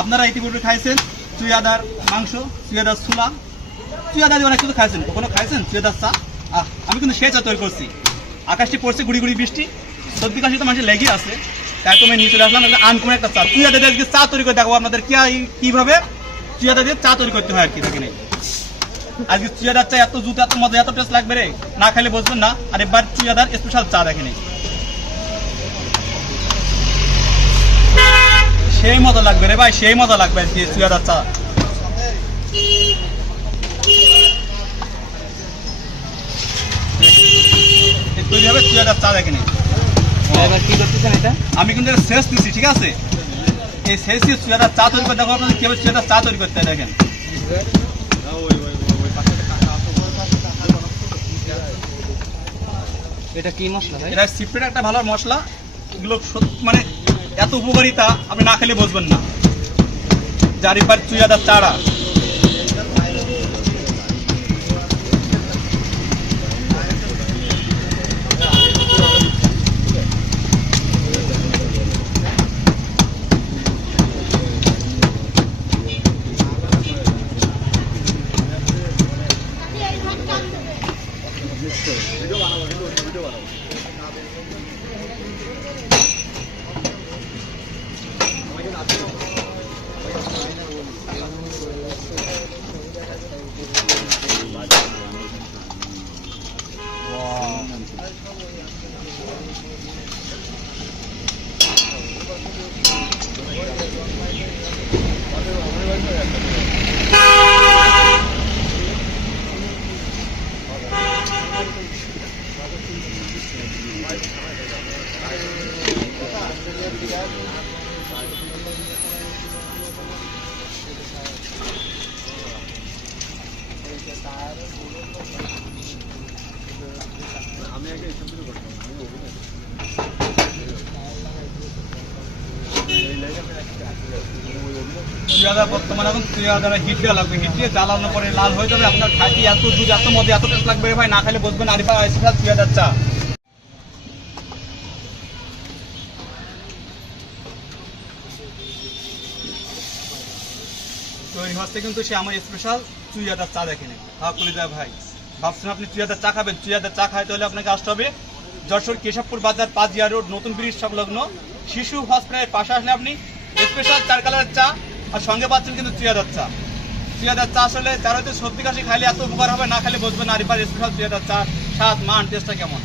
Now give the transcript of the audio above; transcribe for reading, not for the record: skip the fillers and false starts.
আপনারা ইতিপূর্বে খাইছেন চুইয়াদার মাংস, চুইয়াদার ছোলা, চুইয়াদা দিয়ে অনেক কিছু খাইছেন। কখনো খাইছেন চুইয়াদার চা? আমি কিন্তু সেই চা তৈরি করছি। আকাশটি পড়ছে গুড়ি গুড়ি বৃষ্টি, সর্দি কাশি তো মানুষের লেগে আছে, তাই তুমি নিয়ে চলে আসলাম আনকমন একটা চা। চুইয়াদা দিয়ে আজকে চা তৈরি করে দেখাবো আপনাদের কিভাবে চুইয়াদা দিয়ে চা তৈরি করতে হয় আর কি। দেখে নেই আজকে চুইয়াদার চা এত জুতো, এত মজা, এত টেস্ট লাগবে রে, না খাইলে বুঝবেন না। আর এবার চুইয়াদার স্পেশাল চা দেখে নেই, সেই মজা লাগবে রে ভাই, সেই মজা লাগবে আজকে চুইয়াদার চা। তৈরি হবে চুইয়াদার চা দেখে নেই। কি করতেছেন এটা? আমি কিন্তু শেষ দিচ্ছি, ঠিক আছে? এই শেষ দিয়ে চুইয়াদার চা তৈরি করে দেখো আপনাদের কিভাবে চুইয়াদার চা তৈরি করতে হয় দেখেন। এটা কি মশলা ভাই? এটা সিক্রেট একটা ভালো মশলা। এগুলো মানে এত উপকারিতা আপনি না খেলে বুঝবেন না। জারিপার চুইয়াদার চারা চুইয়াদা বর্তমানে এখন চুইয়াদার হিট দেওয়া লাগবে। হিট দিয়ে জ্বালানোর পরে লাল হয়ে যাবে। আপনার খাইতে এত দুধ, এত মজা, এত টেস্ট লাগবে ভাই, না খাইলে বুঝবেন আরিফা স্পেশাল চুইয়াদার চা। তৈরি হচ্ছে কিন্তু সে আমার স্পেশাল চুইয়াদার চা দেখেন। হ্যাঁ কলিজা ভাই, ভাবছেন আপনি চুইয়াদার চা খাবেন? চুইয়াদার চা খাইতে হলে আপনাকে আসতে হবে যশোর কেশবপুর বাজার, পাজিয়া রোড, নতুন ব্রিজ সংলগ্ন শিশু হসপিটালের পাশে আসলে আপনি স্পেশাল 4 কালারের চা আর সঙ্গে পাচ্ছেন কিন্তু চুইয়াদার চা। চুইয়াদার চা আসলে যারা হয়তো সর্দি কাশি খাইলে এত উপকার হবে, না খাইলে বুঝবেন আরিফার স্পেশাল চুইয়াদার চা স্বাদ, মান, টেস্টটা কেমন।